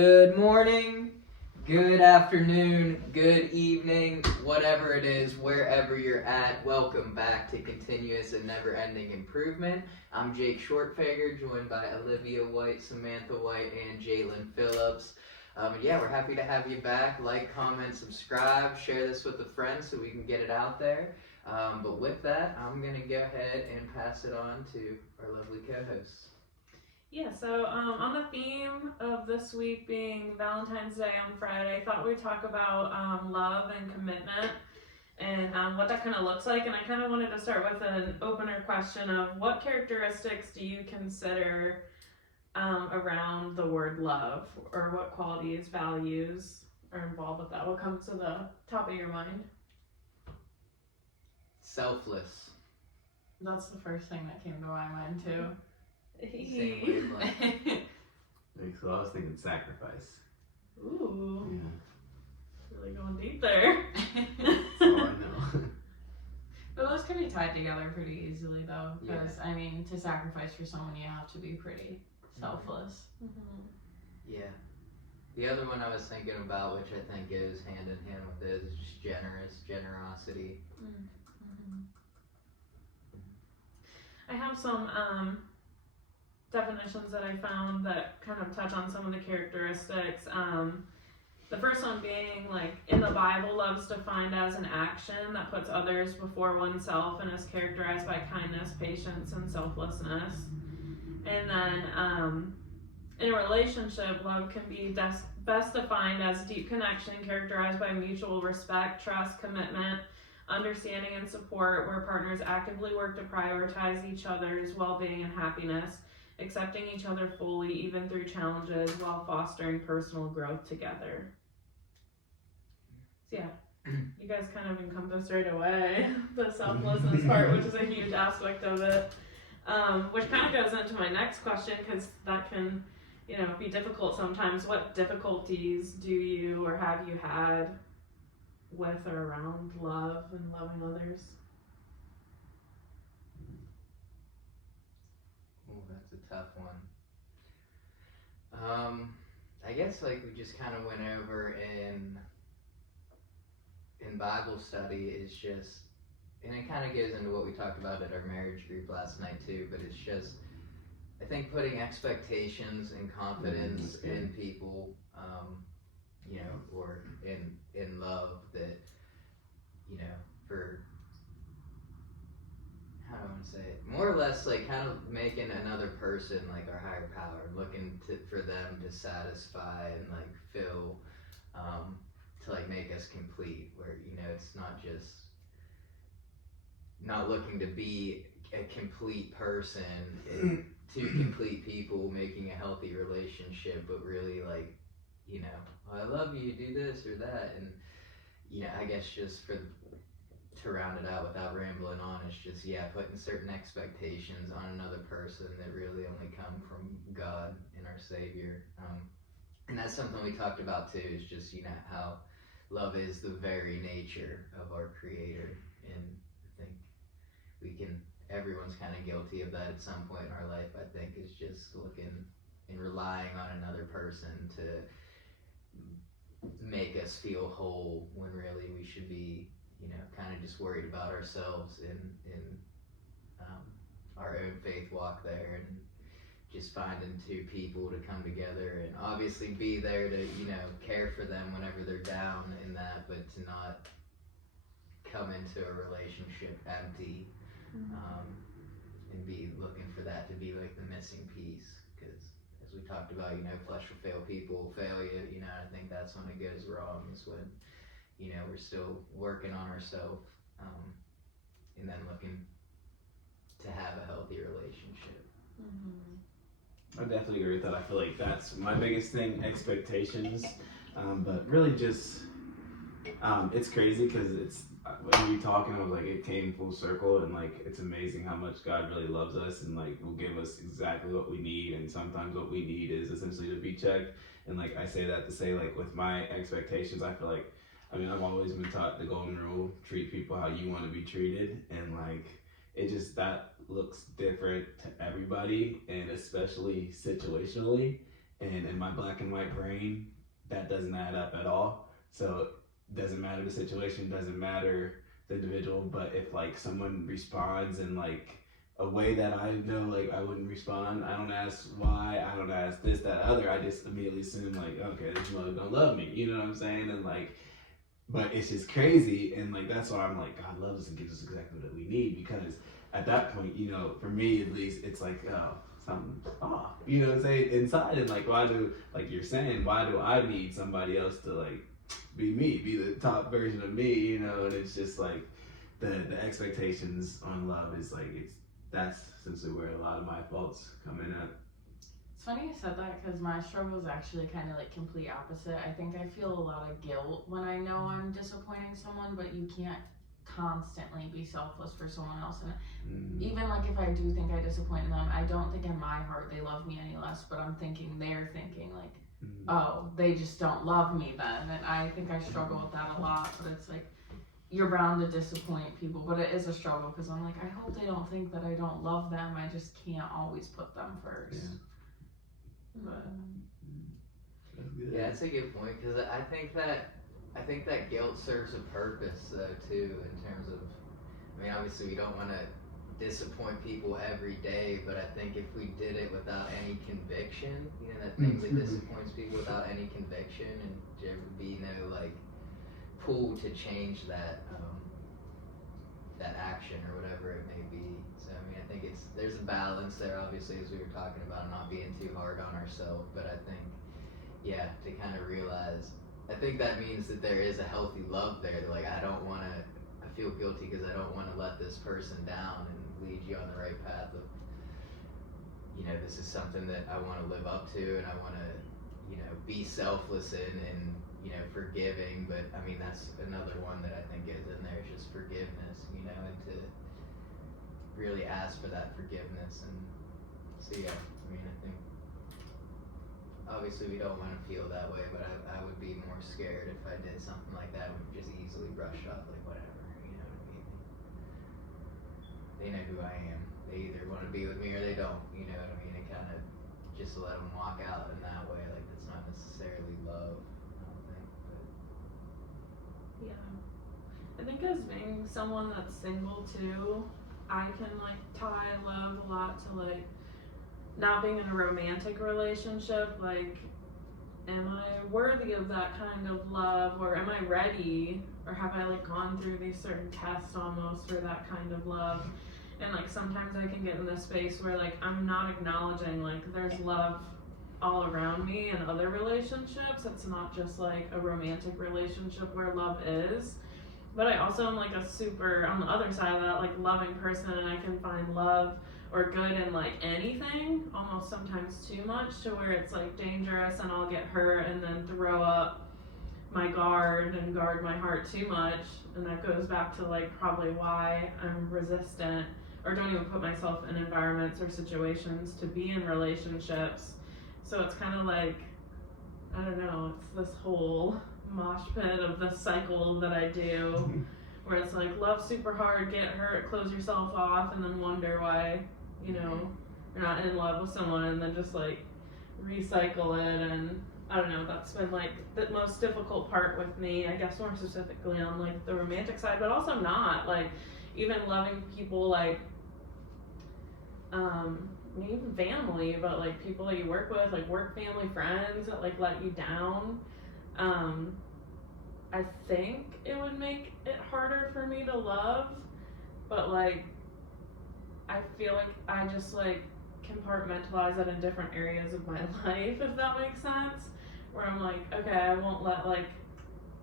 Good morning, good afternoon, good evening, whatever it is, wherever you're at. Welcome back to Continuous and Never-Ending Improvement. I'm Jake Shortfager, joined by Olivia White, Samantha White, and Jalen Phillips. We're happy to have you back. Like, comment, subscribe, share this with a friend so we can get it out there. But with that, I'm going to go ahead and pass it on to our lovely co-hosts. Yeah, so on the theme of this week being Valentine's Day on Friday, I thought we'd talk about love and commitment and what that kind of looks like. And I kind of wanted to start with an opener question of what characteristics do you consider around the word love, or what qualities, values are involved with that? What comes to the top of your mind? Selfless. That's the first thing that came to my mind too. Same wavelength. So I was thinking sacrifice. Ooh, Yeah. really going deep there. That's all I know. But those can be tied together pretty easily though, because I mean, to sacrifice for someone you have to be pretty selfless. Mm-hmm. Yeah. The other one I was thinking about, which I think goes hand in hand with this, is just generosity. Mm-hmm. I have some definitions that I found that kind of touch on some of the characteristics. The first one being, like, in the Bible, love is defined as an action that puts others before oneself and is characterized by kindness, patience, and selflessness. And then in a relationship, love can be best defined as deep connection characterized by mutual respect, trust, commitment, understanding, and support, where partners actively work to prioritize each other's well-being and happiness, accepting each other fully, even through challenges, while fostering personal growth together. So yeah, you guys kind of encompass right away the selflessness part, which is a huge aspect of it. Which kind of goes into my next question, because that can, be difficult sometimes. What difficulties do you or have you had with or around love and loving others? Oh, that's a tough one. I guess like we just kind of went over in Bible study is just, and it kind of goes into what we talked about at our marriage group last night too, but it's just, I think putting expectations and confidence in people, or in love that, for, how do I want to say it? More or less like kind of making another person like our higher power, looking for them to satisfy and like fill, to like make us complete, where, it's not just not looking to be a complete person and two complete people making a healthy relationship, but really like, I love you, do this or that. And, I guess just to round it out without rambling on, it's just, putting certain expectations on another person that really only come from God and our Savior. And that's something we talked about too, is just, how love is the very nature of our Creator. And I think everyone's kind of guilty of that at some point in our life, I think, is just looking and relying on another person to make us feel whole, when really we should be, kind of just worried about ourselves in our own faith walk there, and just finding two people to come together and obviously be there to, care for them whenever they're down in that, but to not come into a relationship empty, and be looking for that to be like the missing piece. Because as we talked about, flesh will fail, people will fail you, I think that's when it goes wrong, is when, we're still working on ourselves, and then looking to have a healthy relationship. I definitely agree with that. I feel like that's my biggest thing, expectations. But really just, it's crazy because it's, when you talking, I was like, it came full circle, and like, it's amazing how much God really loves us and like will give us exactly what we need. And sometimes what we need is essentially to be checked. And like, I say that to say, like, with my expectations, I feel like, I've always been taught the golden rule: treat people how you want to be treated. And like, it just, that looks different to everybody, and especially situationally. and in my black and white brain, that doesn't add up at all. So it doesn't matter the situation, doesn't matter the individual, but if like someone responds in like a way that I know like I wouldn't respond, I don't ask why, I don't ask this, that, other, I just immediately assume like, okay, this mother don't love me, you know what I'm saying? And like, but it's just crazy, and like that's why I'm like, God loves us and gives us exactly what we need, because at that point, you know, for me at least, it's like, oh, something's off, you know what I'm saying, inside, and like, why do, like you're saying, why do I need somebody else to like be me, be the top version of me, you know? And it's just like the expectations on love is like, that's essentially where a lot of my faults come in at. It's funny you said that, because my struggle is actually kind of like complete opposite. I think I feel a lot of guilt when I know I'm disappointing someone, but you can't constantly be selfless for someone else. And even like if I do think I disappointed them, I don't think in my heart they love me any less, but I'm thinking they're thinking like, oh, they just don't love me then. And I think I struggle with that a lot, but it's like, you're bound to disappoint people, but it is a struggle, because I'm like, I hope they don't think that I don't love them. I just can't always put them first. But Yeah, that's a good point, because I think that guilt serves a purpose though too, in terms of, I mean, obviously we don't want to disappoint people every day, but I think if we did it without any conviction, you know, that thing that disappoints people without any conviction, and there would be no like pull to change that that action or whatever it may be. So I mean, I think there's a balance there, obviously, as we were talking about, not being too hard on ourselves. But I think, yeah, to kind of realize, I think that means that there is a healthy love there. That like, I feel guilty because I don't want to let this person down and lead you on the right path of, you know, this is something that I want to live up to, and I want to, you know, be selfless in, and you know, forgiving. But I mean, that's another one that I think is in there, is just forgiveness, you know, and to really ask for that forgiveness. And so yeah, I mean, I think obviously we don't want to feel that way, but I would be more scared if I did something like that and just easily brushed off like whatever, you know what I mean? They know who I am. They either want to be with me or they don't, you know what I mean? And kind of just let them walk out in that way, like that's not necessarily love. I think as being someone that's single too, I can like tie love a lot to like not being in a romantic relationship. Like, am I worthy of that kind of love, or am I ready, or have I like gone through these certain tests almost for that kind of love? And like sometimes I can get in this space where like I'm not acknowledging like there's love all around me in other relationships. It's not just like a romantic relationship where love is. But I also am like a super, on the other side of that, like loving person, and I can find love or good in like anything, almost sometimes too much, to where it's like dangerous and I'll get hurt and then throw up my guard and guard my heart too much. And that goes back to like probably why I'm resistant or don't even put myself in environments or situations to be in relationships. So it's kind of like, I don't know, it's this whole mosh pit of the cycle that I do, where it's like love super hard, get hurt, close yourself off, and then wonder why, you know, you're not in love with someone, and then just like recycle it. And I don't know, that's been like the most difficult part with me, I guess, more specifically on like the romantic side, but also not like even loving people like even family, but like people that you work with, like work family, friends that like let you down. I think it would make it harder for me to love, but like I feel like I just like compartmentalize it in different areas of my life, if that makes sense, where I'm like, okay, I won't let like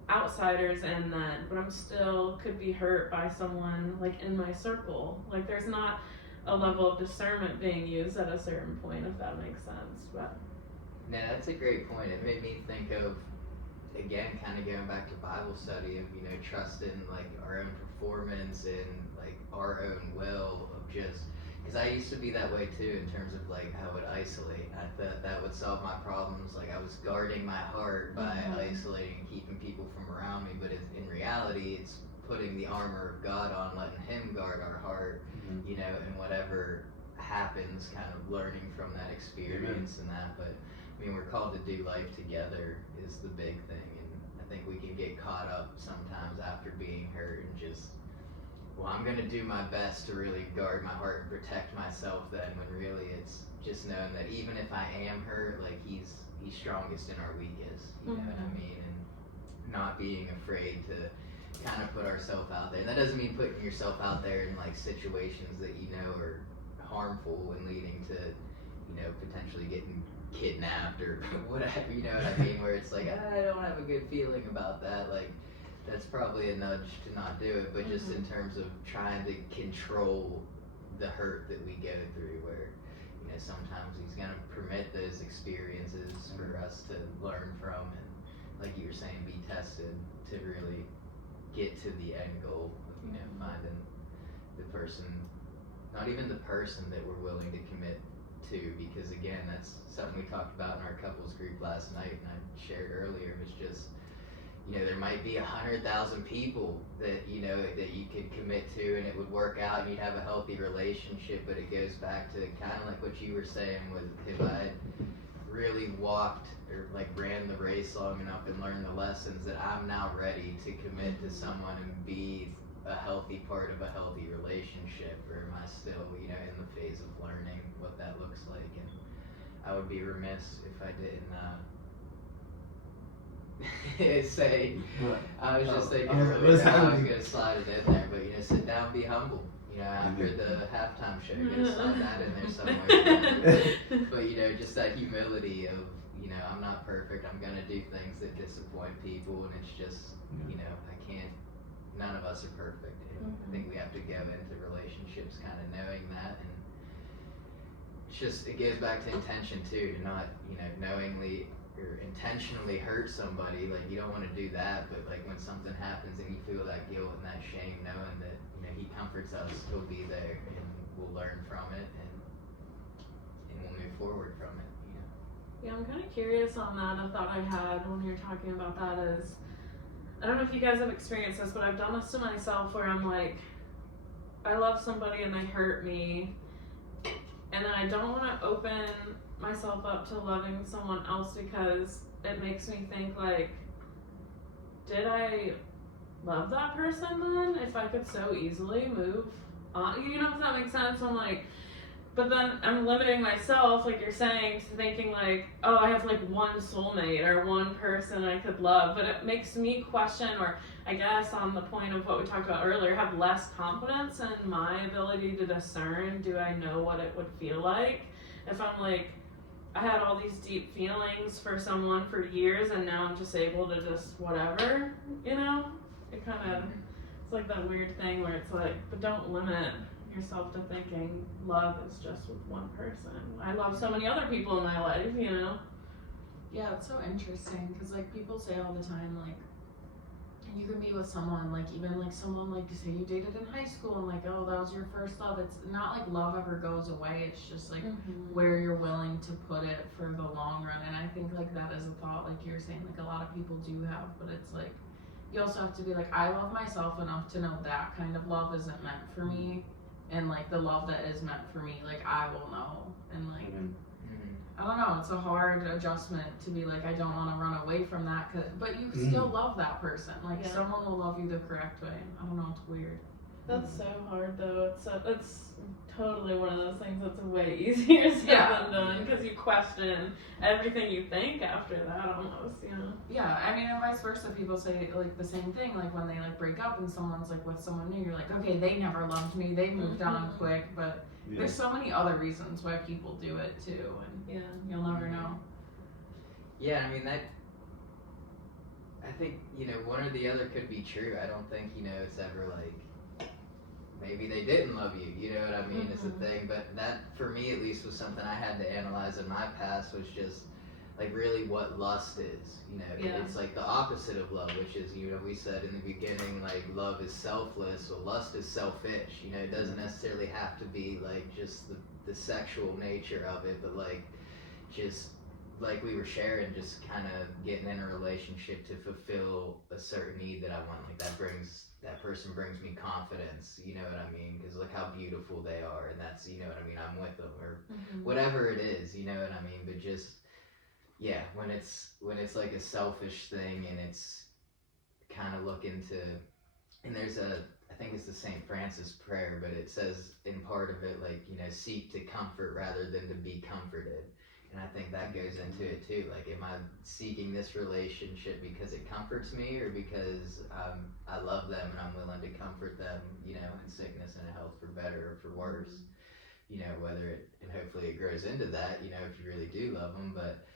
outsiders in then, but I'm still could be hurt by someone like in my circle. Like there's not a level of discernment being used at a certain point, if that makes sense. But no, that's a great point. It made me think of, again, kind of going back to Bible study, of, you know, trusting like our own performance and like our own will, of just, because I used to be that way too, in terms of like I would isolate. I thought that would solve my problems. Like I was guarding my heart by isolating and keeping people from around me, but in reality it's putting the armor of God on, letting him guard our heart, you know, and whatever happens, kind of learning from that experience and that. But I mean, we're called to do life together is the big thing, and I think we can get caught up sometimes after being hurt and just, well, I'm gonna do my best to really guard my heart and protect myself then, when really it's just knowing that even if I am hurt, like he's strongest in our weakest, you know what I mean? And not being afraid to kind of put ourselves out there. And that doesn't mean putting yourself out there in like situations that you know are harmful and leading to, you know, potentially getting kidnapped or whatever, you know what I mean? Where it's like, I don't have a good feeling about that. Like, that's probably a nudge to not do it, but just in terms of trying to control the hurt that we go through, where, you know, sometimes he's going to permit those experiences for us to learn from and, like you were saying, be tested to really get to the end goal of, you know, finding the person, not even the person that we're willing to commit to, because again, that's something we talked about in our couples group last night and I shared earlier. It was just, you know, there might be 100,000 people that, you know, that you could commit to and it would work out and you'd have a healthy relationship, but it goes back to kind of like what you were saying with if I had really walked or like ran the race long enough and learned the lessons that I'm now ready to commit to someone and be a healthy part of a healthy relationship, or am I still, you know, in the phase of learning what that looks like? And I would be remiss if I didn't say, I was just thinking earlier how I was going to slide it in there, but you know, sit down, be humble. You know, after the halftime show, you gotta slide that in there somewhere. But you know, just that humility of, you know, I'm not perfect. I'm gonna do things that disappoint people, and it's just, you know, I can't. None of us are perfect. And I think we have to go into relationships kind of knowing that, and it's just, it goes back to intention too, to not, you know, knowingly or intentionally hurt somebody. Like, you don't want to do that, but like when something happens and you feel that guilt and that shame, knowing that, you know, he comforts us, he'll be there, and we'll learn from it, and we'll move forward from it, you know. Yeah, I'm kind of curious on that. A thought I had when you were talking about that is, I don't know if you guys have experienced this, but I've done this to myself where I'm like, I love somebody and they hurt me, and then I don't want to open myself up to loving someone else because it makes me think like, did I love that person then if I could so easily move on? You know, if that makes sense? I'm like, but then I'm limiting myself, like you're saying, to thinking like, oh, I have like one soulmate or one person I could love, but it makes me question, or I guess on the point of what we talked about earlier, have less confidence in my ability to discern, do I know what it would feel like if I'm like, I had all these deep feelings for someone for years and now I'm just able to just whatever, you know? It kind of, it's like that weird thing where it's like, but don't limit yourself to thinking love is just with one person. I love so many other people in my life, you know? Yeah, it's so interesting because like people say all the time, like, you can be with someone, like even like someone like say you dated in high school and like, oh, that was your first love. It's not like love ever goes away. It's just like where you're willing to put it for the long run. And I think like that is a thought, like you're saying, like a lot of people do have, but it's like you also have to be like, I love myself enough to know that kind of love isn't meant for me, and like the love that is meant for me, like I will know. And like I don't know, it's a hard adjustment to be like, I don't want to run away from that, but you still love that person. Like someone will love you the correct way. I don't know, it's weird. That's so hard though. It's totally one of those things that's way easier said than done, because you question everything you think after that almost, you know? Yeah, I mean, and vice versa, people say like the same thing, like when they like break up and someone's like with someone new, you're like, okay, they never loved me, they moved on quick, but there's so many other reasons why people do it too, and you'll never know. Yeah, I mean, that, I think, you know, one or the other could be true. I don't think, you know, it's ever like, maybe they didn't love you, you know what I mean, is the thing. But that, for me at least, was something I had to analyze in my past, was just, like, really what lust is, you know. It's like the opposite of love, which is, you know, we said in the beginning, like, love is selfless, well, lust is selfish, you know. It doesn't necessarily have to be, like, just the sexual nature of it, but, like, just, like we were sharing, just kind of getting in a relationship to fulfill a certain need that I want. Like, that person brings me confidence, you know what I mean? Because look how beautiful they are, and that's, you know what I mean, I'm with them, or whatever it is, you know what I mean? But just yeah, when it's like a selfish thing and it's kind of looking to, and there's I think it's the St. Francis prayer, but it says in part of it, like, seek to comfort rather than to be comforted. And I think that goes into it too. Like, am I seeking this relationship because it comforts me, or because I love them and I'm willing to comfort them, in sickness and in health, for better or for worse? Whether it, and hopefully it grows into that, if you really do love them. But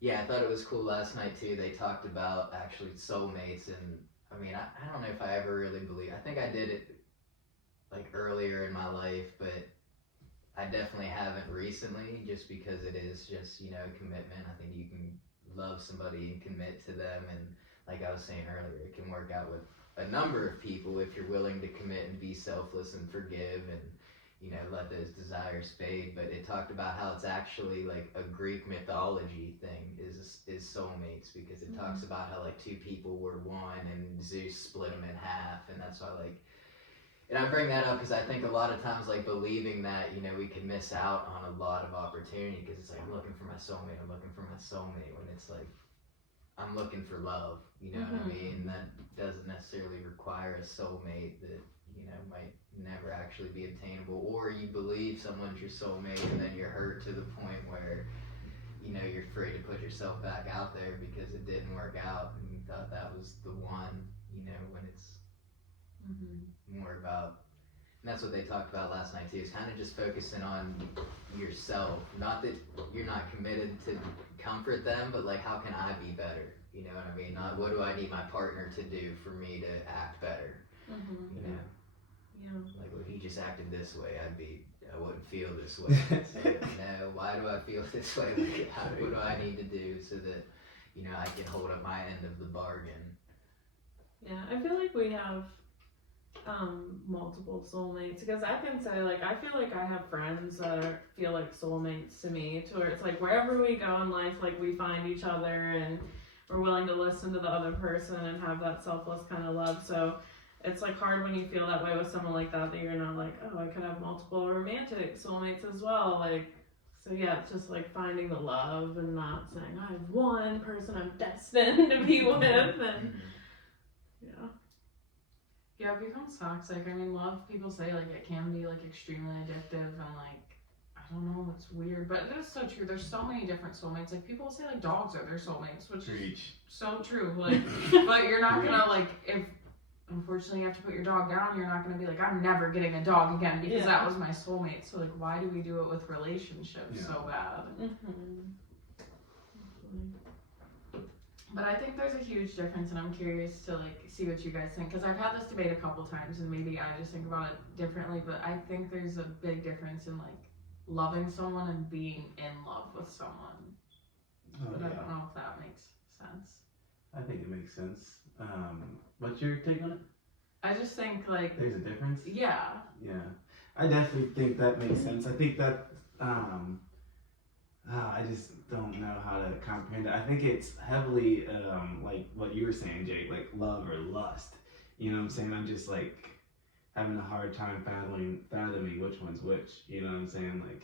yeah, I thought it was cool last night too. They talked about actually soulmates, and I mean, I don't know if I ever really believe. I think I did it like earlier in my life, but I definitely haven't recently, just because it is just, a commitment. I think you can love somebody and commit to them, and like I was saying earlier, it can work out with a number of people if you're willing to commit and be selfless and forgive and, let those desires fade. But it talked about how it's actually like a Greek mythology thing is soulmates, because it talks about how like two people were one and Zeus split them in half, and that's why and I bring that up because I think a lot of times, like, believing that, we can miss out on a lot of opportunity, because it's like, I'm looking for my soulmate, when it's like, I'm looking for love, what I mean? And that doesn't necessarily require a soulmate that, might never actually be obtainable, or you believe someone's your soulmate and then you're hurt to the point where, you're afraid to put yourself back out there because it didn't work out and you thought that was the one, when it's more about, and that's what they talked about last night too, is kind of just focusing on yourself. Not that you're not committed to comfort them, but like, how can I be better? You know what I mean? Not what do I need my partner to do for me to act better? Yeah. Like, well, if he just acted this way, I wouldn't feel this way. So, why do I feel this way? Like, what do I need to do so that, I can hold up my end of the bargain? Yeah, I feel like we have multiple soulmates, because I can say, like, I feel like I have friends that feel like soulmates to me, to where it's like wherever we go in life, like, we find each other and we're willing to listen to the other person and have that selfless kind of love. So it's like hard when you feel that way with someone like that you're not like, oh, I could have multiple romantic soulmates as well. Like, so yeah, it's just like finding the love and not saying I have one person I'm destined to be with. And yeah, it becomes toxic. I mean, love, people say, like, it can be, like, extremely addictive, and, like, I don't know, it's weird, but it is so true. There's so many different soulmates. Like, people say, like, dogs are their soulmates, which is so true. Like, but you're not gonna, like, if unfortunately you have to put your dog down, you're not gonna be like, I'm never getting a dog again because that was my soulmate. So, like, why do we do it with relationships so bad? But I think there's a huge difference, and I'm curious to, like, see what you guys think, because I've had this debate a couple times, and maybe I just think about it differently, but I think there's a big difference in, like, loving someone and being in love with someone. But I don't know if that makes sense. I think it makes sense. What's your take on it? I just think, like, there's a difference? Yeah. I definitely think that makes sense. I think that, I just don't know how to comprehend it. I think it's heavily like what you were saying, Jake, like love or lust. You know what I'm saying? I'm just like having a hard time fathoming which one's which. You know what I'm saying? Like,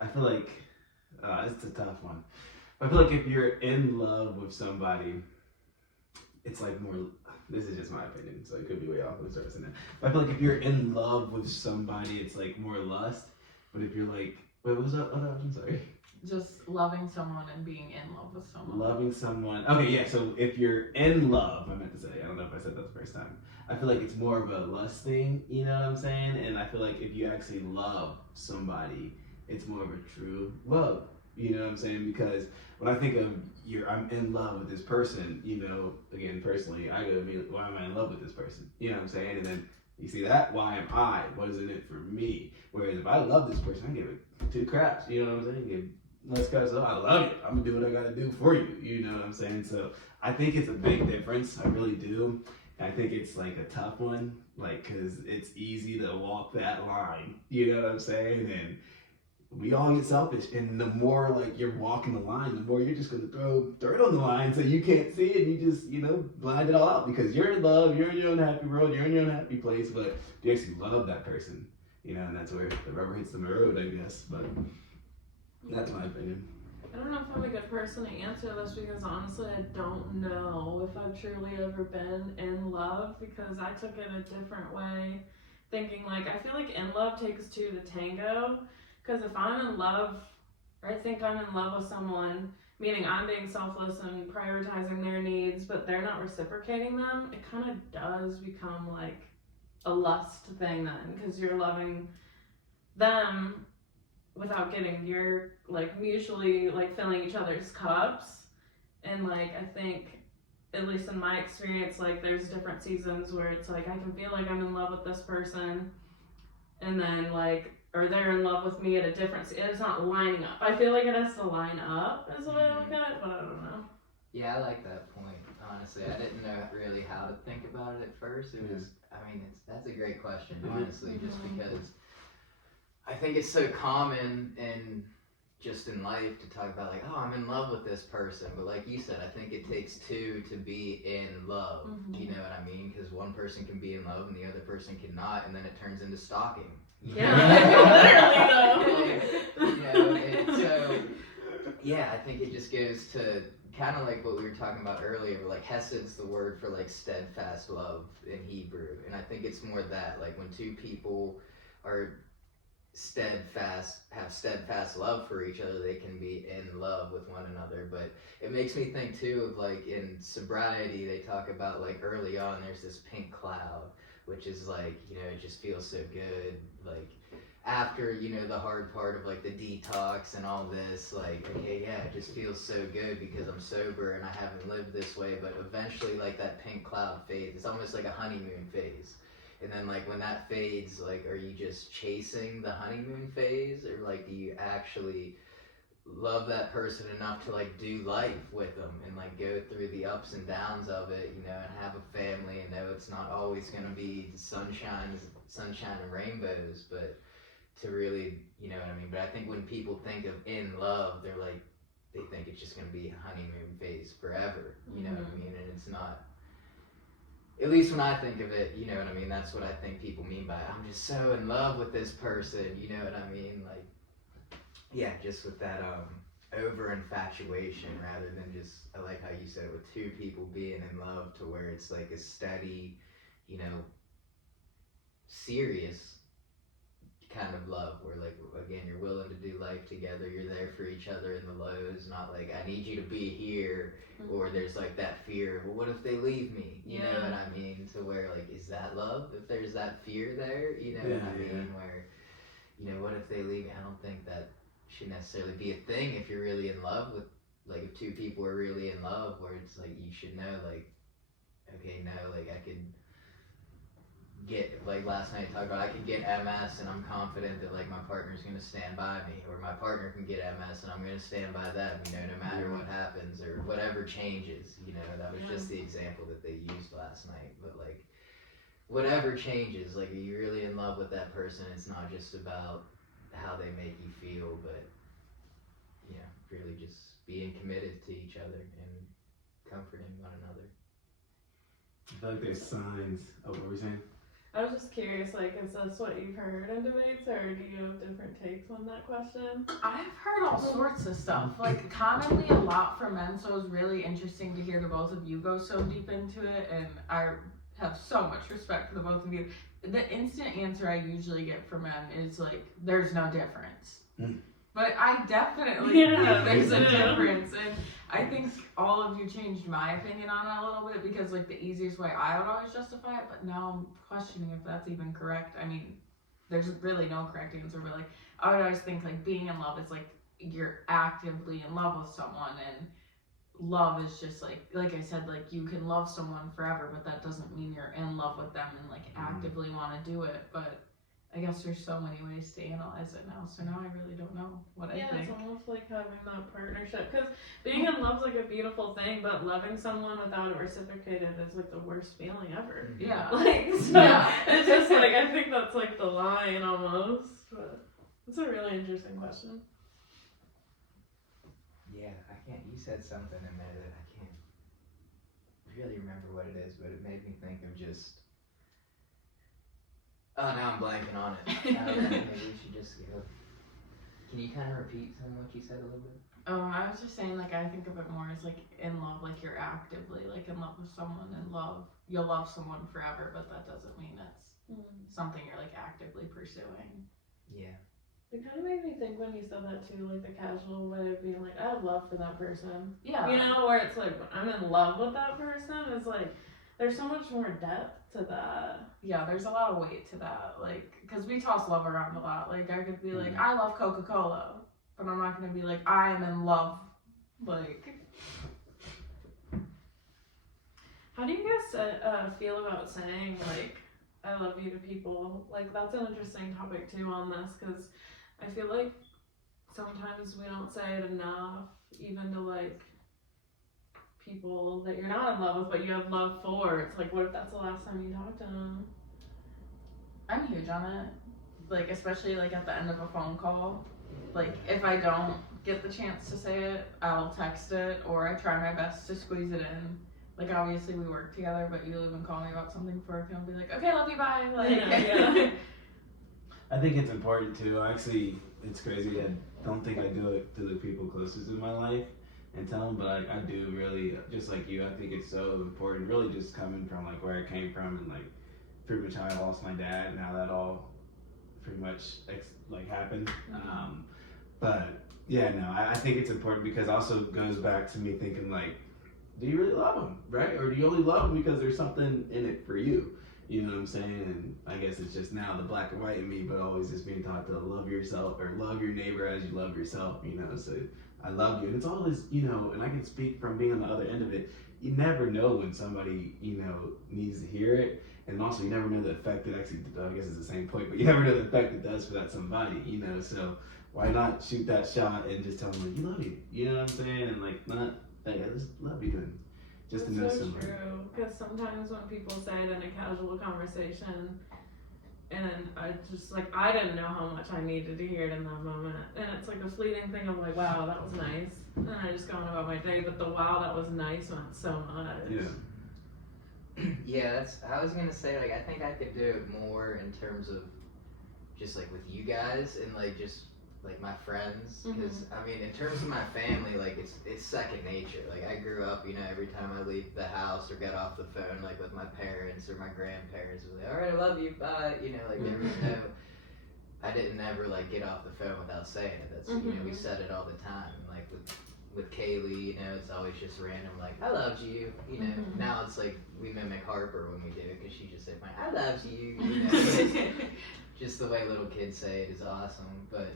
I feel like it's a tough one. I feel like if you're in love with somebody, it's like more. This is just my opinion, so it could be way off. But I feel like if you're in love with somebody, it's like more lust. But if you're like, wait, what was that? What I'm sorry. Just loving someone and being in love with someone. Loving someone. Okay, yeah, so if you're in love, I meant to say, I don't know if I said that the first time. I feel like it's more of a lust thing, you know what I'm saying? And I feel like if you actually love somebody, it's more of a true love. You know what I'm saying? Because when I think of I'm in love with this person, you know, again, personally, I go, why am I in love with this person? You know what I'm saying? And then you see that? Why am I? What is in it for me? Whereas if I love this person, I give it 2 craps. You know what I'm saying? Let's go. So I love you. I'm gonna do what I gotta do for you. You know what I'm saying? So I think it's a big difference. I really do. And I think it's like a tough one, like, cause it's easy to walk that line. You know what I'm saying? And we all get selfish. And the more like you're walking the line, the more you're just gonna throw dirt on the line so you can't see it. You just, blind it all out because you're in love. You're in your own happy world. You're in your own happy place. But you actually love that person. And that's where the rubber hits the road, I guess. But that's my opinion. I don't know if I'm a good person to answer this because honestly I don't know if I've truly ever been in love because I took it a different way, thinking like I feel like in love takes two to tango, because if I'm in love, or I think I'm in love with someone, meaning I'm being selfless and prioritizing their needs, but they're not reciprocating them, it kind of does become like a lust thing then, because you're loving them without getting your like mutually like filling each other's cups. And like I think at least in my experience, like there's different seasons where it's like I can feel like I'm in love with this person and then like or they're in love with me at a different it's not lining up. I feel like it has to line up is the way I look at it, but I don't know. Yeah, I like that point. Honestly, I didn't know really how to think about it at first. It was, I mean, that's a great question. Honestly, just because I think it's so common in just in life to talk about like, oh, I'm in love with this person, but like you said, I think it takes two to be in love. You know what I mean? Because one person can be in love and the other person cannot, and then it turns into stalking. Yeah, literally though. You know, and so yeah, I think it just goes to kind of like what we were talking about earlier, but like Hesed's the word for like steadfast love in Hebrew, and I think it's more that like when two people are have steadfast love for each other, they can be in love with one another. But it makes me think too of like in sobriety, they talk about like early on there's this pink cloud, which is like, you know, it just feels so good, like after, you know, the hard part of like the detox and all this, like, okay, yeah, it just feels so good because I'm sober and I haven't lived this way. But eventually like that pink cloud fades. It's almost like a honeymoon phase. And then like when that fades, like are you just chasing the honeymoon phase, or like do you actually love that person enough to like do life with them and like go through the ups and downs of it, you know, and have a family and know it's not always going to be sunshine and rainbows, but to really, you know what I mean? But I think when people think of in love, they're like, they think it's just going to be a honeymoon phase forever, you know what I mean? And it's not. At least when I think of it, you know what I mean? That's what I think people mean by I'm just so in love with this person, you know what I mean? Like, yeah, just with that over infatuation rather than just, I like how you said it, with two people being in love to where it's like a steady, you know, serious kind of love where like, again, you're willing to do life together, you're there for each other in the lows, not like I need you to be here, or there's like that fear, well what if they leave me, you know what I mean, to where like, is that love if there's that fear there, you know what I mean, where, you know, what if they leave me? I don't think that should necessarily be a thing if you're really in love with, like if two people are really in love, where it's like you should know like, okay, no, like I could get, like last night I talked about, I can get MS and I'm confident that like my partner's gonna stand by me, or my partner can get MS and I'm gonna stand by them, you know, no matter what happens or whatever changes, you know, that was just the example that they used last night. But like whatever changes, like are you really in love with that person? It's not just about how they make you feel, but you know, really just being committed to each other and comforting one another. I feel like there's signs. Oh, what were we saying? I was just curious, like, is this what you've heard in debates, or do you have different takes on that question? I've heard all sorts of stuff, like commonly a lot from men, so it was really interesting to hear the both of you go so deep into it, and I have so much respect for the both of you. The instant answer I usually get from men is like, there's no difference. But I definitely think there's a difference, and I think all of you changed my opinion on it a little bit, because like the easiest way I would always justify it, but now I'm questioning if that's even correct. I mean, there's really no correct answer, but like I would always think like being in love is like you're actively in love with someone, and love is just like I said, like you can love someone forever, but that doesn't mean you're in love with them and like actively want to do it. But I guess there's so many ways to analyze it now, so now I really don't know what I think. Yeah, it's almost like having that partnership, because being in love's like a beautiful thing, but loving someone without it reciprocated is like the worst feeling ever. Yeah. Like, so it's just like, I think that's like the line almost, but it's a really interesting question. Yeah, I can't, you said something in there that I can't really remember what it is, but it made me think of just, oh, now I'm blanking on it. I don't know, maybe we should just go. Can you kind of repeat some of what you said a little bit? Oh, I was just saying, like, I think of it more as, like, in love, like, you're actively, like, in love with someone, and you'll love someone forever, but that doesn't mean it's something you're, like, actively pursuing. Yeah. It kind of made me think when you said that too, like the casual way of being like, I have love for that person. Yeah. You know, where it's like, I'm in love with that person. It's like, there's so much more depth to that. Yeah, there's a lot of weight to that, like, because we toss love around a lot. Like, I could be like, I love Coca-Cola, but I'm not going to be like, I am in love. Like, How do you guys feel about saying, like, I love you to people? Like, that's an interesting topic too on this, because I feel like sometimes we don't say it enough, even to, like, people that you're not in love with, but you have love for. It's like, what if that's the last time you talk to them? I'm huge on it. Like, especially, like, at the end of a phone call. Like, if I don't get the chance to say it, I'll text it, or I try my best to squeeze it in. Like, obviously we work together, but you'll even call me about something for work and I'll be like, okay, love you, bye. Like, Yeah. I think it's important too. Actually, it's crazy. I don't think I do it to the people closest in my life and tell them, but I do really, just like you, I think it's so important. Really just coming from like where I came from and like pretty much how I lost my dad and how that all pretty much like happened. But yeah, no, I think it's important because it also goes back to me thinking like, do you really love them, right? Or do you only love them because there's something in it for you? You know what I'm saying? And I guess it's just now the black and white in me, but always just being taught to love yourself or love your neighbor as you love yourself, you know? So I love you. And it's all this, you know, and I can speak from being on the other end of it. You never know when somebody, you know, needs to hear it. And also you never know the effect it actually, I guess it's the same point, but you never know the effect it does for that somebody, you know? So why not shoot that shot and just tell them, like, you love you. You know what I'm saying? And like, not, like, I just love you and just to know That's so somebody. true, because sometimes when people say it in a casual conversation, and I just, like, I didn't know how much I needed to hear it in that moment, and it's like a fleeting thing of like, wow, that was nice, and I just go on about my day, but the wow, that was nice meant so much. Yeah. Yeah, I was gonna say, like, I think I could do it more in terms of just like with you guys and like just like my friends, because I mean, in terms of my family, like it's second nature. Like I grew up, you know, every time I leave the house or get off the phone, like with my parents or my grandparents, was like, all right, I love you, bye. You know, like there was no, I didn't ever like get off the phone without saying it. That's you know, we said it all the time. And like with Kaylee, you know, it's always just random, like I love you. You know, now it's like we mimic Harper when we do it because she just said, I love you. You know, just the way little kids say it is awesome, but.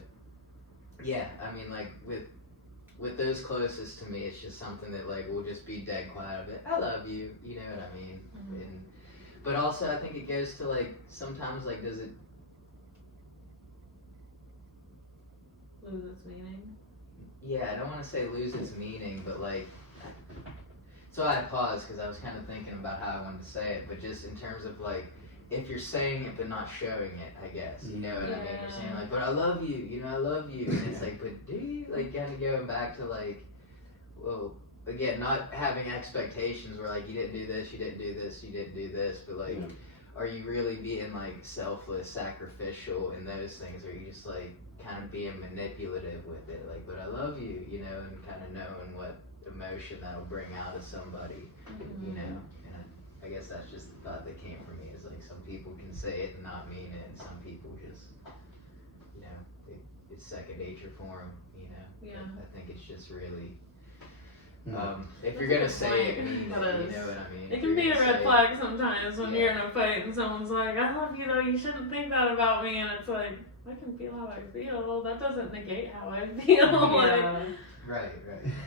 Yeah, I mean, like, with those closest to me, it's just something that, like, we'll just be dead quiet of it. I love you, you know what I mean? And, but also, I think it goes to, like, sometimes, like, does it... Lose its meaning? Yeah, I don't want to say lose its meaning, but, like... So I paused, because I was kind of thinking about how I wanted to say it, but just in terms of, like, if you're saying it but not showing it, I guess, you know what I mean? You're saying like, but I love you, you know, I love you, and it's like, but do you? Like, kind of going back to like, well, again, not having expectations where like, you didn't do this, you didn't do this, you didn't do this, but like, are you really being like selfless, sacrificial in those things, or are you just like kind of being manipulative with it, like, but I love you, you know, and kind of knowing what emotion that'll bring out of somebody, you know? I guess that's just the thought that came from me, is like some people can say it and not mean it, and some people just, you know, it's second nature for them, you know? Yeah. I think it's just really, if you're gonna say it, mean it, you know what I mean? It can be a red flag sometimes when you're in a fight and someone's like, I love you though, you shouldn't think that about me, and it's like, I can feel how I feel, that doesn't negate how I feel. Yeah. Right.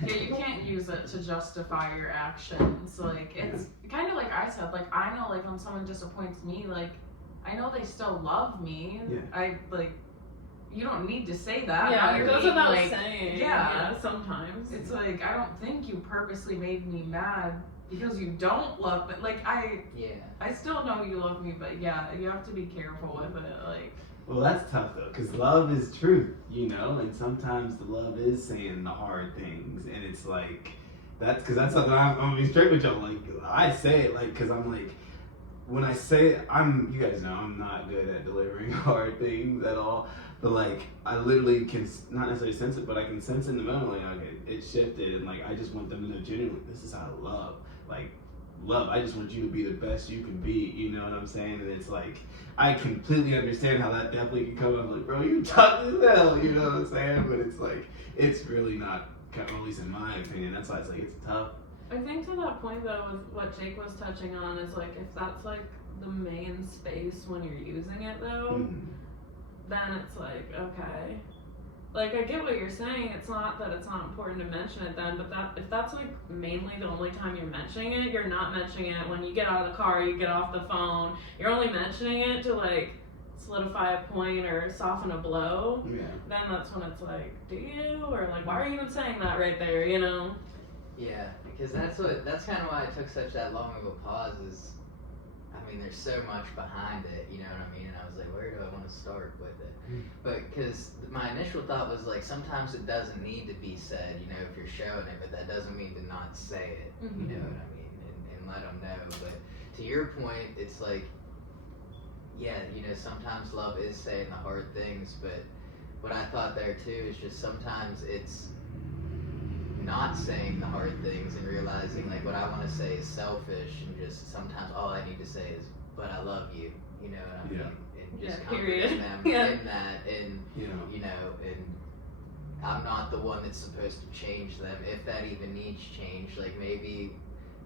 Yeah, you can't use it to justify your actions. Like, it's kind of like I said, like, I know, like, when someone disappoints me, like, I know they still love me. Yeah. I, like, you don't need to say that. Yeah, it goes without like, saying. Yeah. Sometimes. It's like, I don't think you purposely made me mad because you don't love me. Like, I still know you love me, but yeah, you have to be careful with it. Like, well, that's tough though, because love is truth, you know, and sometimes the love is saying the hard things, and it's like, that's because that's something I'm gonna be straight with y'all. Like, I say it, like, because I'm like, when I say it, you guys know I'm not good at delivering hard things at all. But like, I literally can not necessarily sense it, but I can sense in the moment, like, okay, it shifted, and like, I just want them to know genuinely, this is how love, like, love. I just want you to be the best you can be. You know what I'm saying? And it's like, I completely understand how that definitely can come up. Like, bro, you tough as hell. You know what I'm saying? But it's like, it's really not. At least in my opinion, that's why it's like it's tough. I think to that point though, with what Jake was touching on, is like if that's like the main space when you're using it though, then it's like, okay. Like, I get what you're saying. It's not that it's not important to mention it then, but that if that's like mainly the only time you're mentioning it, you're not mentioning it when you get out of the car, you get off the phone. You're only mentioning it to like solidify a point or soften a blow. Yeah. Then that's when it's like, do you? Or like, why are you even saying that right there, you know? Yeah, because that's kind of why I took such that long of a pause. Is, I mean, there's so much behind it, you know what I mean? And I was like, where do I want to start with it? But because my initial thought was like, sometimes it doesn't need to be said, you know, if you're showing it, but that doesn't mean to not say it, you know what I mean? And let them know. But to your point, it's like, yeah, you know, sometimes love is saying the hard things, but what I thought there too is just sometimes it's not saying the hard things and realizing like what I want to say is selfish, and just sometimes all I need to say is, but I love you, you know what I mean? And just comforting them in that, and you know, and I'm not the one that's supposed to change them, if that even needs change. Like maybe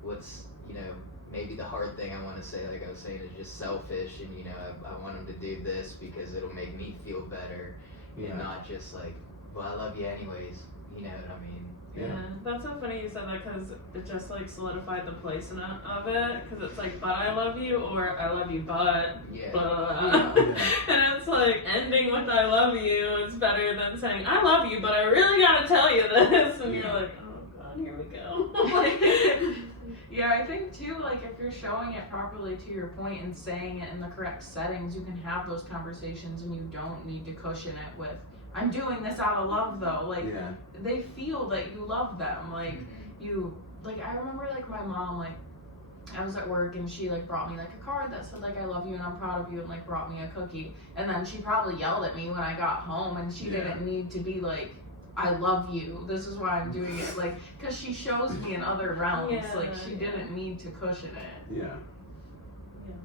what's, you know, maybe the hard thing I want to say, like I was saying, is just selfish, and you know, I want them to do this because it'll make me feel better, and not just like, well, I love you anyways, you know what I mean? Yeah, that's so funny you said that, because it just like solidified the placement of it, because it's like, but I love you, or I love you, but blah. And it's like, ending with I love you is better than saying I love you, but I really gotta tell you this, and you're like, oh god, here we go. Like, yeah, I think too, like if you're showing it properly, to your point, and saying it in the correct settings, you can have those conversations, and you don't need to cushion it with, I'm doing this out of love though. Like they feel that you love them. Like you, like I remember like my mom, like I was at work and she like brought me like a card that said like I love you and I'm proud of you, and like brought me a cookie. And then she probably yelled at me when I got home, and she didn't need to be like, I love you, this is why I'm doing it. Like, because she shows me in other realms. Like she didn't need to cushion it. yeah, that's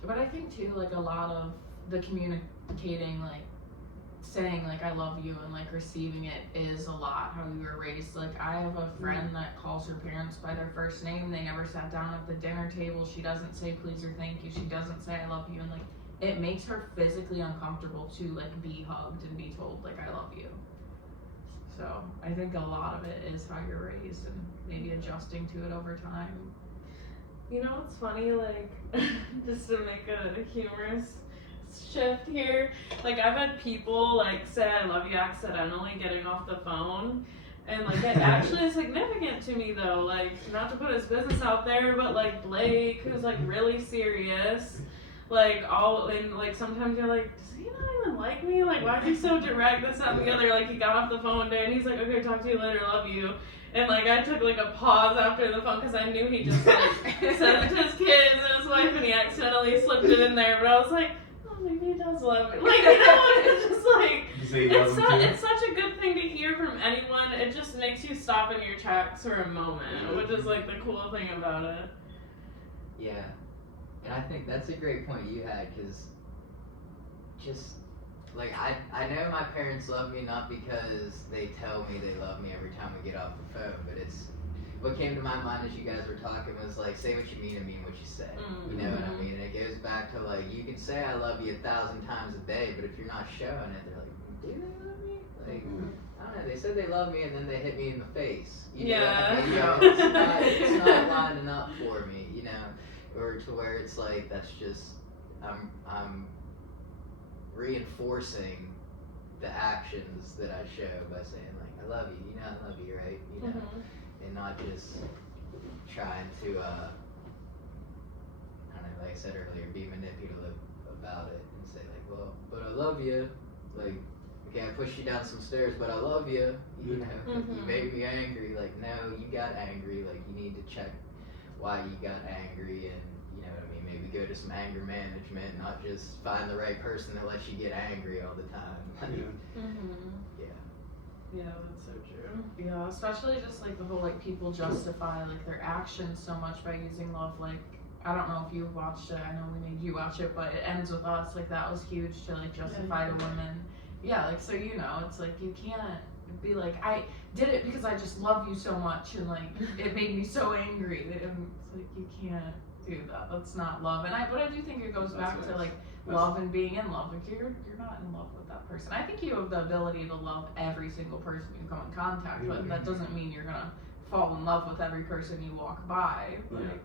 true. But I think too, like a lot of the communicating, like saying like I love you and like receiving it is a lot how you were raised. Like I have a friend that calls her parents by their first name. They never sat down at the dinner table. She doesn't say please or thank you. She doesn't say I love you, and like it makes her physically uncomfortable to like be hugged and be told like I love you. So I think a lot of it is how you're raised and maybe adjusting to it over time. You know what's funny, like, just to make a humorous shift here, like I've had people like say I love you accidentally getting off the phone, and like it actually is significant to me though, like not to put his business out there, but like Blake, who's like really serious, like all, and like sometimes you're like, does he not even like me, like why is he so direct, this, that, and the other, like he got off the phone one day and he's like, okay, talk to you later, love you. And like I took like a pause after the phone, because I knew he just like sent it to his kids and his wife, and he accidentally slipped it in there, but I was like, maybe he does love me. Like, you know, it's just like, it's such a good thing to hear from anyone. It just makes you stop in your tracks for a moment, which is like the cool thing about it. Yeah. And I think that's a great point you had, because just, like, I know my parents love me not because they tell me they love me every time we get off the phone, but it's, what came to my mind as you guys were talking was like, say what you mean and mean what you say. You know what I mean? And it goes back to like, you can say I love you 1,000 times a day, but if you're not showing it, they're like, do they love me? Like, I don't know, they said they love me and then they hit me in the face. You know what I mean? It's not lining up for me, you know? Or to where it's like, that's just, I'm reinforcing the actions that I show by saying like, I love you, you know I love you, right? You know? And not just trying to, I don't know, like I said earlier, be manipulative about it and say like, well, but I love you, like, okay, I pushed you down some stairs, but I love you, you know, you made me angry, like, no, you got angry, like, you need to check why you got angry, and you know what I mean? Maybe go to some anger management, not just find the right person that lets you get angry all the time. Like, Yeah. yeah. Yeah, that's so true. Yeah, especially just like the whole like people justify like their actions so much by using love. Like I don't know if you've watched it. I know we made you watch it, but it ends with us. Like that was huge to like justify to women. Yeah, like so you know, it's like you can't be like I did it because I just love you so much and like it made me so angry. And it's like you can't do that. That's not love. And but I do think it goes back to like love and being in love. Like you're not in love with that person. I think you have the ability to love every single person you come in contact with. That doesn't mean you're gonna fall in love with every person you walk by. Like,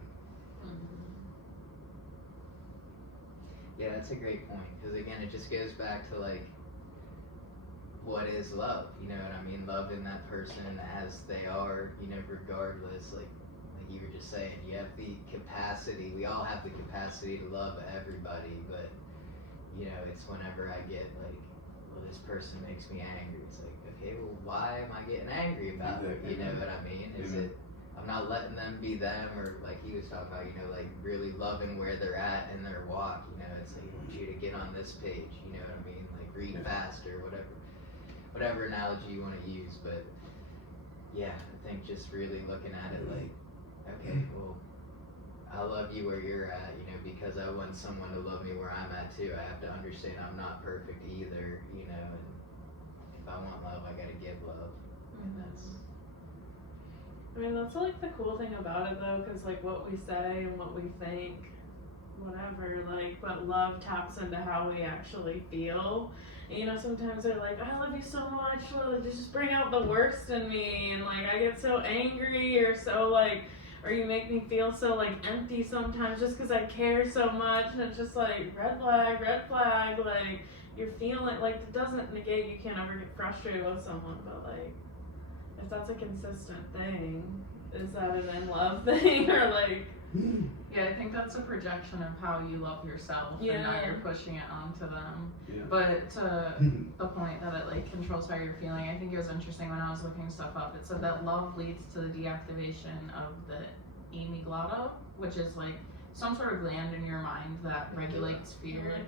Yeah, that's a great point. Because again, it just goes back to like, what is love? You know what I mean? Loving that person as they are, you know, regardless. Like you were just saying, you have the capacity. We all have the capacity to love everybody, but you know, it's whenever I get like, well, this person makes me angry. It's like, okay, well, why am I getting angry about it? You know what I mean? Is it? I'm not letting them be them, or like he was talking about, you know, like really loving where they're at in their walk. You know, it's like I want you to get on this page. You know what I mean? Like read faster, whatever analogy you want to use. But yeah, I think just really looking at it like, okay, well, I love you where you're at. You know, because I want someone to love me where I'm at too. I have to understand I'm not perfect either. You know, and if I want love, I gotta give love. And that's. I mean, that's like the cool thing about it though, because like what we say and what we think, whatever, like, but love taps into how we actually feel. And, you know, sometimes they're like, I love you so much, well, just bring out the worst in me, and like I get so angry or so like, or you make me feel so like empty sometimes just because I care so much, and it's just like red flag, like you're feeling like it doesn't negate you can't ever get frustrated with someone, but like if that's a consistent thing, is that an in love thing or like? yeah, I think that's a projection of how you love yourself, and now you're pushing it onto them. Yeah. But to the point that it like controls how you're feeling, I think it was interesting when I was looking stuff up. It said that love leads to the deactivation of the amygdala, which is like some sort of gland in your mind that regulates fear.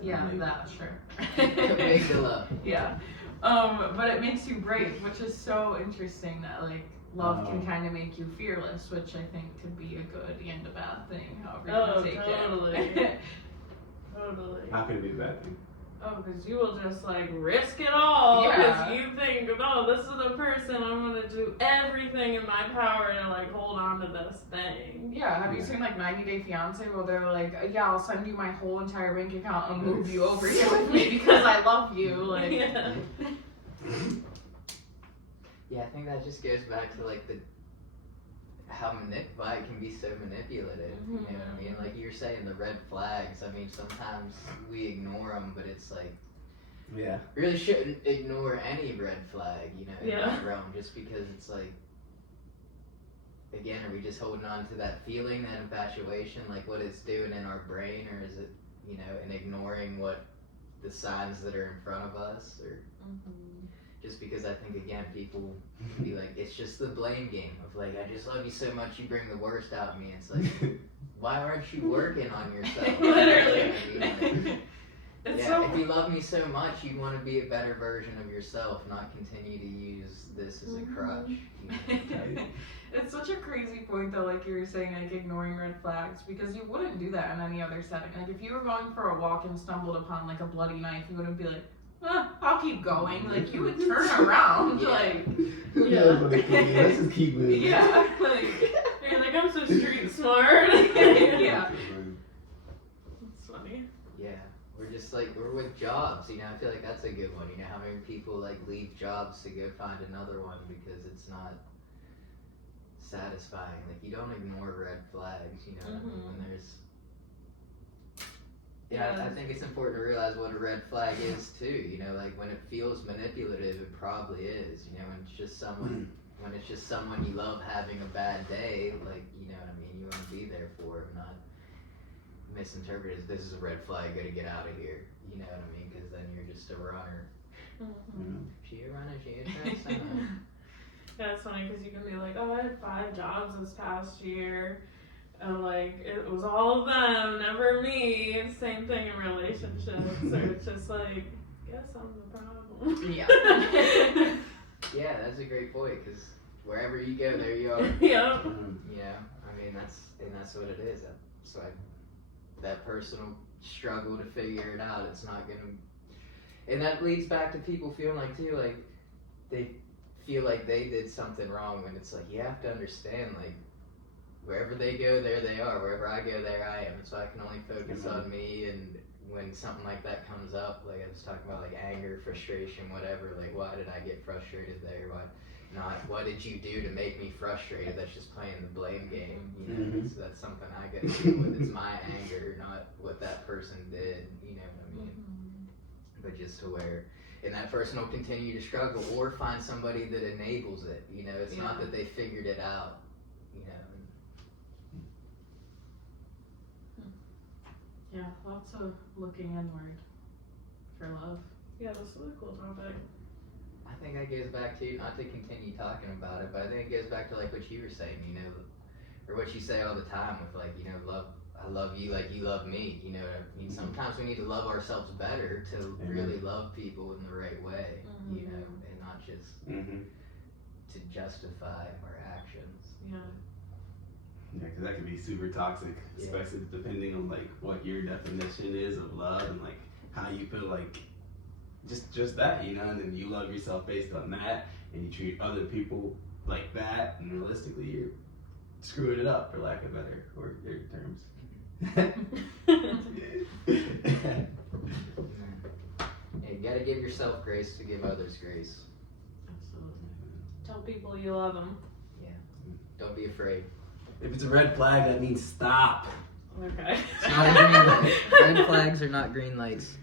Yeah, that sure. Amygdala. Yeah. But it makes you brave, which is so interesting that like love can kind of make you fearless, which I think could be a good and a bad thing, however you take it. Totally. How can it be a bad thing? Oh, because you will just like risk it all because Yeah. you think, oh, this is the person, I'm gonna do everything in my power to like hold on to this thing. Yeah, have you seen like 90 Day Fiance where they're like, yeah, I'll send you my whole entire bank account and move you over here with me because I love you. Like, Yeah. Yeah, I think that just goes back to like how it can be so manipulative. You know what I mean? Like you were saying, the red flags. I mean, sometimes we ignore them, but it's like Yeah. really shouldn't ignore any red flag. You know, in Yeah. that realm, just because it's like. Again, are we just holding on to that feeling, that infatuation, like what it's doing in our brain, or is it, you know, and ignoring what the signs that are in front of us, or just because I think again people be like, it's just the blame game of like, I just love you so much, you bring the worst out of me. It's like, why aren't you working on yourself? Literally. You know what I mean? Like, It's yeah, so if you love me so much, you want to be a better version of yourself, not continue to use this as a crutch. You know? It's such a crazy point though, like you were saying, like ignoring red flags, because you wouldn't do that in any other setting. Like if you were going for a walk and stumbled upon like a bloody knife, you wouldn't be like, I'll keep going. Like you would turn around. Yeah. Like, Who knows what it could be? Let's just keep moving. yeah, like, You're like, I'm so street smart. yeah. It's funny. Yeah, we're with jobs, you know, I feel like that's a good one. You know, how many people like leave jobs to go find another one because it's not satisfying. Like you don't ignore red flags, you know what I mean? When there's I think it's important to realize what a red flag is too, you know, like when it feels manipulative, it probably is, you know, when it's just someone you love having a bad day, like, you know what I mean, you want to be there for him, not misinterpret as this is a red flag, gotta get out of here, you know what I mean, because then you're just a runner. She a runner, she a track star. Yeah, it's funny because you can be like, oh, I had 5 jobs this past year. And like it was all of them, never me. Same thing in relationships, or it's just like, guess I'm the problem. Yeah. Yeah, that's a great point, because wherever you go, there you are. Yep. You know, I mean, that's what it is. It's like that personal struggle to figure it out. It's not gonna, and that leads back to people feeling like too, like they feel like they did something wrong, when it's like you have to understand, like wherever they go, there they are. Wherever I go, there I am. So I can only focus on me. And when something like that comes up, like I was talking about, like anger, frustration, whatever, like why did I get frustrated there? Why not? What did you do to make me frustrated? That's just playing the blame game, you know. So that's something I got to deal with. It's my anger, not what that person did. You know what I mean? But just to where, and that person will continue to struggle, or find somebody that enables it. You know, it's not that they figured it out. You know. Yeah, lots of looking inward for love. Yeah, this is a cool topic. I think that goes back to, not to continue talking about it, but I think it goes back to like what you were saying, you know, or what you say all the time with like, you know, love, I love you like you love me, you know what I mean? Sometimes we need to love ourselves better to really love people in the right way, you know, and not just to justify our actions. Yeah. Yeah, because that could be super toxic, especially depending on like what your definition is of love, and like how you feel like just that, you know, and then you love yourself based on that, and you treat other people like that, and realistically you're screwing it up, for lack of better or your terms. Yeah, you gotta give yourself grace to give others grace. Absolutely. Tell people you love them. Don't be afraid. If it's a red flag, that means stop. Okay. It's not a green light. Red flags are not green lights.